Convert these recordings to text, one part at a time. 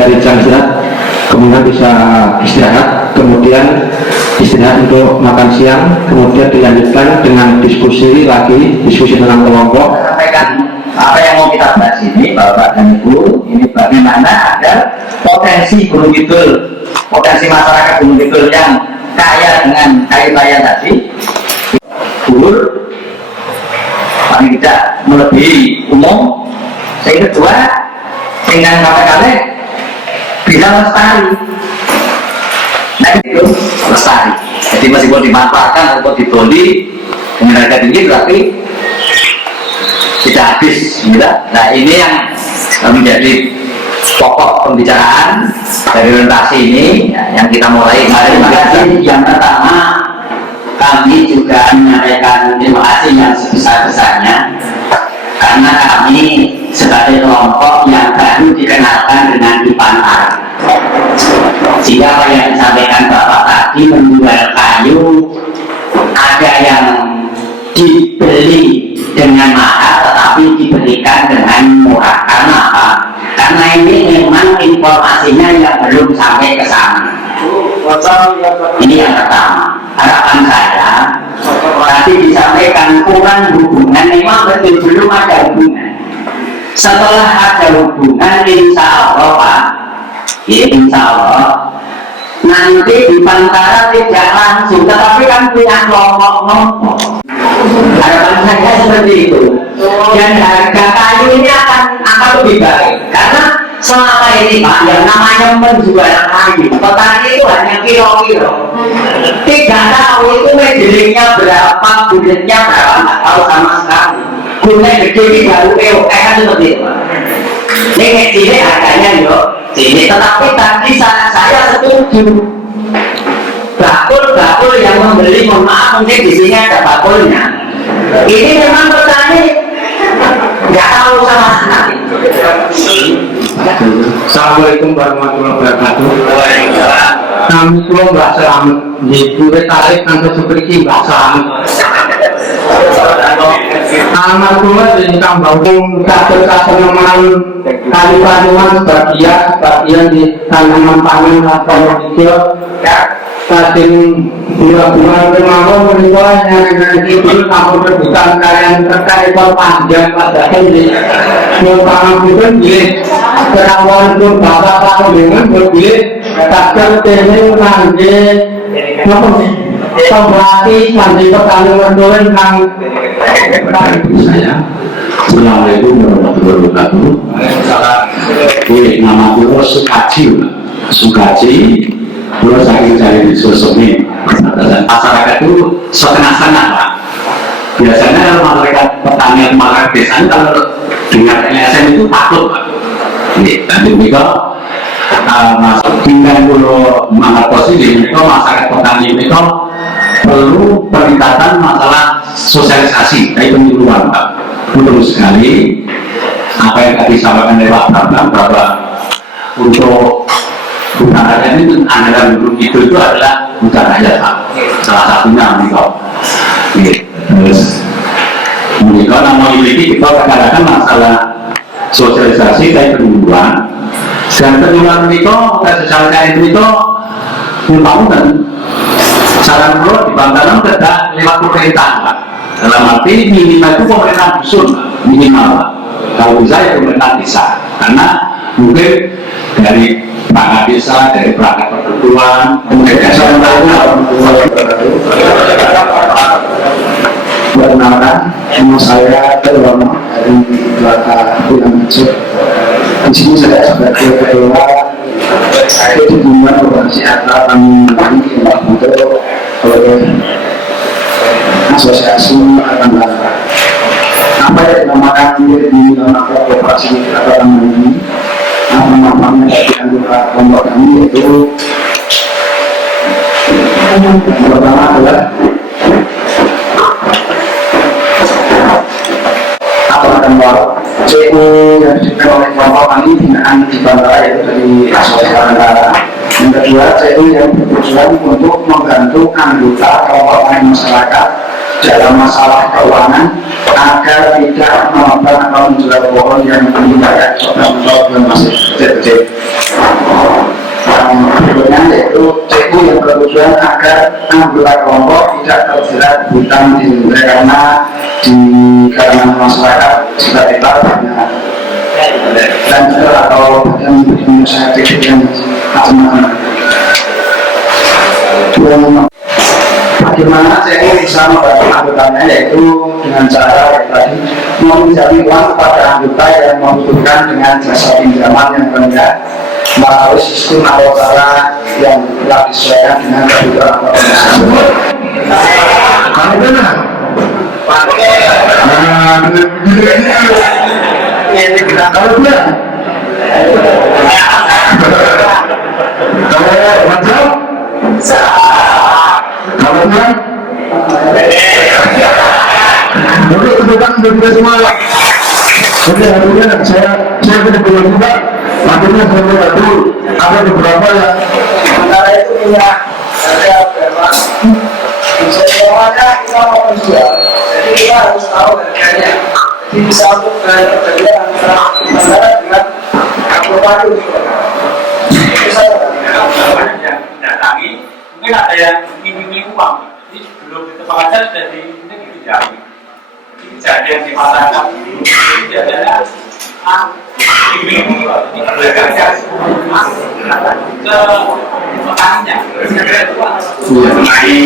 dari jam istirahat, kemudian bisa istirahat, kemudian istirahat untuk makan siang, kemudian dilanjutkan dengan diskusi tentang kelompok. Sampaikan apa yang mau kita bahas ini, Bapak dan Ibu, ini bagaimana agar potensi Gunung Kidul, potensi masyarakat Gunung Kidul yang kaya dengan kayu raya tadi, subur, paling tidak melebihi umum. Yang kedua, dengan kata-kata bisa lestari. Nah itu lestari. Jadi meskipun dimanfaatkan untuk dibeli dengan harga tinggi, berarti tidak habis, gitu. Nah ini yang menjadi pokok pembicaraan dari orientasi ini yang kita mulai hari ini. Yang pertama, kami juga menyampaikan terima kasih yang sebesar-besarnya karena kami sebagai kelompok yang baru dikenalkan dengan IPANAR. Jika apa yang disampaikan Bapak tadi menjual kayu, ada yang dibeli dengan mahal tetapi diberikan dengan murah. Karena apa? Karena ini memang informasinya yang belum sampai ke sana. Ini yang pertama. Harapan saya tadi disampaikan kurang hubungan, memang betul belum ada hubungan. Setelah ada hubungan, insya Allah Pak, ya insya Allah nanti di Pantara tidak langsung, tetapi kan punya kelompok-kelompok. Harapan saya seperti itu. Dan harga kayu ini akan lebih baik karena selama ini Pak, yang namanya menjual kayu, petani itu hanya kilo-kilo, tidak tahu itu medelingnya berapa, bulatnya berapa, nggak tahu sama sekali. Gulai gede ini baru kan seperti itu. Ini kecil harganya yuk sini, tetapi tadi saya setuju bakul yang membeli, mohon maaf mungkin di sini ada bakulnya. Ini memang petani nggak tahu sama sekali. Assalamualaikum warahmatullahi wabarakatuh. Kami pulau Mbak Selamat di Pura Tarik Kantor Seperti Mbak Selamat. Alamat pulau di Kambang kasar nomor kali panuan bagian di tanaman pangan atau hijau. Kadang bulan kemarin berikutnya nanti kamu rebutan kalian terkait panjang pada ini membangun bukan bilik kerawan pun bapak kamu dengan berbilik takkan temen nanti pemberhati nanti petani mendolen kang saya. Assalamualaikum warahmatullahi wabarakatuh. Nama pulau Sukaci. Pulau saking cari di sosok ini masyarakat itu setengah-setengah Pak. Biasanya kalau masyarakat pertanian masyarakat desa kalau dengar LSM itu takut Pak. Dan juga masuk tinggal pulau Manggatos ini, masyarakat petani itu perlu peningkatan masalah sosialisasi kayak penyuluhan Pak. Betul sekali apa yang tadi disampaikan oleh Pak Bambang bahwa untuk bukan rakyat itu anggaran Gunung Kidul itu adalah bukan rakyat Pak. Salah satunya terus mereka memiliki kita kadang-kadang masalah sosialisasi dan penyuluhan dan penyuluhan mereka sosialisasi mereka membangun cara menurut di Bantaran tidak lewat pemerintah Pak. Dalam arti minimal itu pemerintah dusun minimal Pak. Kalau bisa ya pemerintah desa karena mungkin dari perangkat desa, dari perangkat perkebunan, kemudian perkenalkan, nama saya Terwono dari belakang Bulan Masuk. Di sini saya sebagai ketua Ketua Organisasi Akta kami untuk asosiasi akan langkah. Apa yang dinamakan di dalam kooperasi Akta ini? Nama-namanya dari anggota kelompok kami yaitu yang pertama adalah CU yang disebutkan oleh kelompok kami binaan di Bantara yaitu dari Asosiasi Bantara. Yang kedua CU yang bertujuan untuk membantu anggota kelompok tani masyarakat dalam masalah keuangan agar tidak menambah atau menjual pohon yang dibayar dan masih kecil-kecil. berikutnya yaitu CU yang bertujuan agar anggota kelompok tidak terjerat hutang di karena di kalangan masyarakat sudah kita banyak dan atau yang saya pikir yang macam-macam. Bagaimana CU bisa membantu anggotanya, yaitu dengan cara tadi meminjami uang kepada anggota yang membutuhkan dengan jasa pinjaman yang rendah melalui sistem atau cara yang telah disesuaikan dengan kebutuhan anggota tersebut. Kalau benar, Ini kita kalau benar, kalau macam, kalau benar, duduk tunjukkan berdua semua. Oke, kemudian saya benar-benar juga, akhirnya saya membantu ada beberapa yang sementara itu punya ada berapa semuanya kita mau menjual, jadi kita harus tahu harganya. Jadi bisa untuk perbedaan antara dengan anggota itu. Bisa yang datangi mungkin ada yang iming uang, jadi belum ditepakkan sudah dijauhi. Ini kejadian di masyarakat dulu, kejadiannya iming uang, ini beraganya ke petaninya, mengenai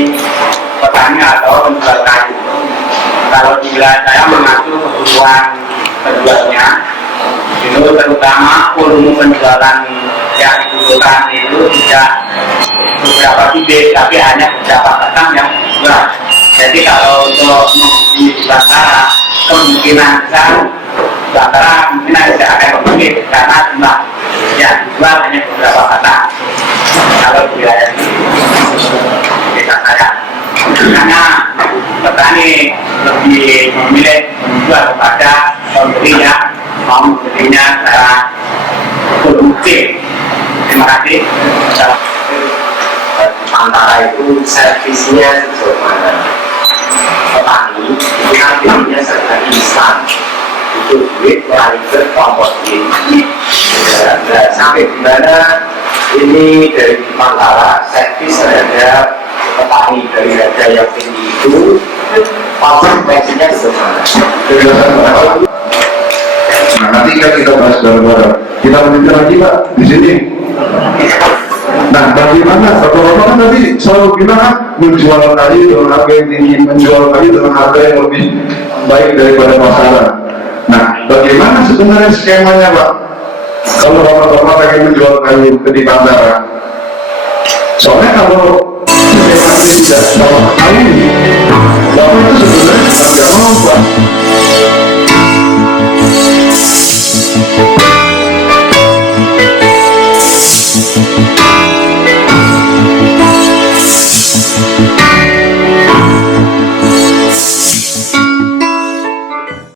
petani atau penjual kayu. Kalau di wilayah saya mengatur kebutuhan penjualnya, itu terutama volume penjualan yang dibutuhkan itu tidak beberapa titik, tapi hanya beberapa batang yang murah. Jadi kalau untuk di Bantara, kemungkinan besar Bantara mungkin tidak akan mungkin karena jumlah yang dijual hanya beberapa batang. Kalau di wilayah ini, kita saya karena petani lebih memilih menjual kepada pembeli yang mau membelinya secara produktif. Terima kasih. Antara itu servisnya sejauh mana petani itu kan biasanya serba instan, itu duit melalui ke kelompok ini. Sampai di mana ini dari Mantara servis terhadap petani dari harga yang tinggi itu konsekuensinya sejauh mana? nah, nanti kan kita bahas bareng-bareng. Kita lanjutkan lagi Pak di sini. Nah, bagaimana? Bapak-bapak kan tadi selalu bilang menjual kayu dengan harga yang tinggi, menjual kayu dengan harga yang lebih baik daripada pasaran. Nah, bagaimana sebenarnya skemanya Pak? Kalau bapak-bapak pengen menjual kayu di Bantara, soalnya kalau skemanya tidak bapak kayu, bapak itu sebenarnya nggak mau Pak.